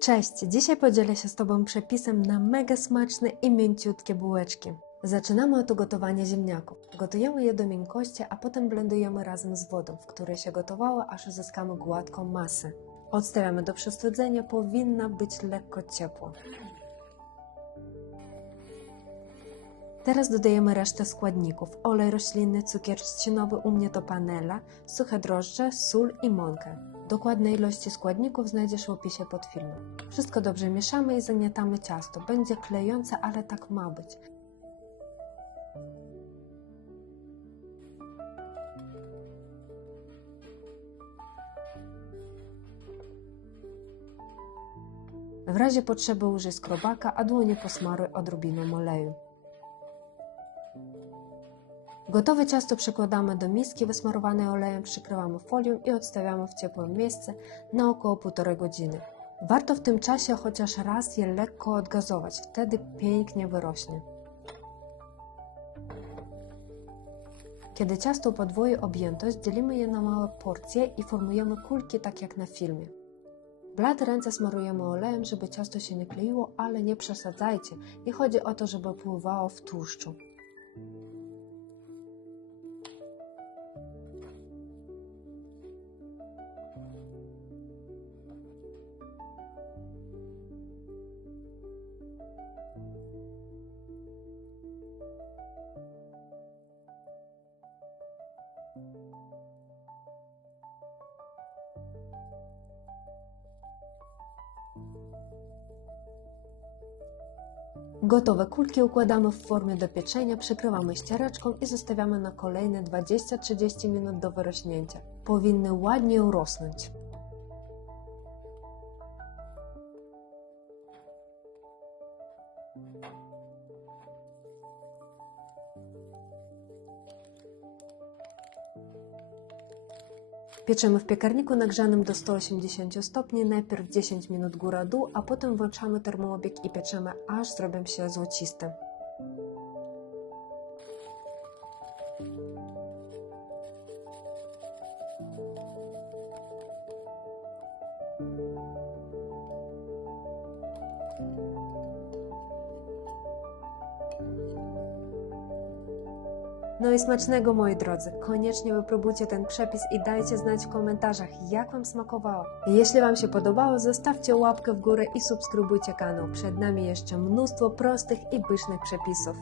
Cześć! Dzisiaj podzielę się z Tobą przepisem na mega smaczne i mięciutkie bułeczki. Zaczynamy od ugotowania ziemniaków. Gotujemy je do miękkości, a potem blendujemy razem z wodą, w której się gotowało, aż uzyskamy gładką masę. Odstawiamy do przestudzenia, powinna być lekko ciepło. Teraz dodajemy resztę składników. Olej roślinny, cukier trzcinowy, u mnie to panela, suche drożdże, sól i mąkę. Dokładne ilości składników znajdziesz w opisie pod filmem. Wszystko dobrze mieszamy i zagniatamy ciasto. Będzie klejące, ale tak ma być. W razie potrzeby użyj skrobaka, a dłonie posmaruj odrobiną oleju. Gotowe ciasto przekładamy do miski wysmarowanej olejem, przykrywamy folią i odstawiamy w ciepłe miejsce na około 1,5 godziny. Warto w tym czasie chociaż raz je lekko odgazować, wtedy pięknie wyrośnie. Kiedy ciasto podwoi objętość, dzielimy je na małe porcje i formujemy kulki tak jak na filmie. Blad ręce smarujemy olejem, żeby ciasto się nie kleiło, ale nie przesadzajcie. Nie chodzi o to, żeby pływało w tłuszczu. Gotowe kulki układamy w formie do pieczenia, przykrywamy ściereczką i zostawiamy na kolejne 20-30 minut do wyrośnięcia. Powinny ładnie urosnąć. Pieczemy w piekarniku nagrzanym do 180 stopni, najpierw 10 minut góra-dół, a potem włączamy termoobieg i pieczemy, aż zrobią się złociste. No i smacznego moi drodzy. Koniecznie wypróbujcie ten przepis i dajcie znać w komentarzach, jak Wam smakowało. Jeśli Wam się podobało, zostawcie łapkę w górę i subskrybujcie kanał. Przed nami jeszcze mnóstwo prostych i pysznych przepisów.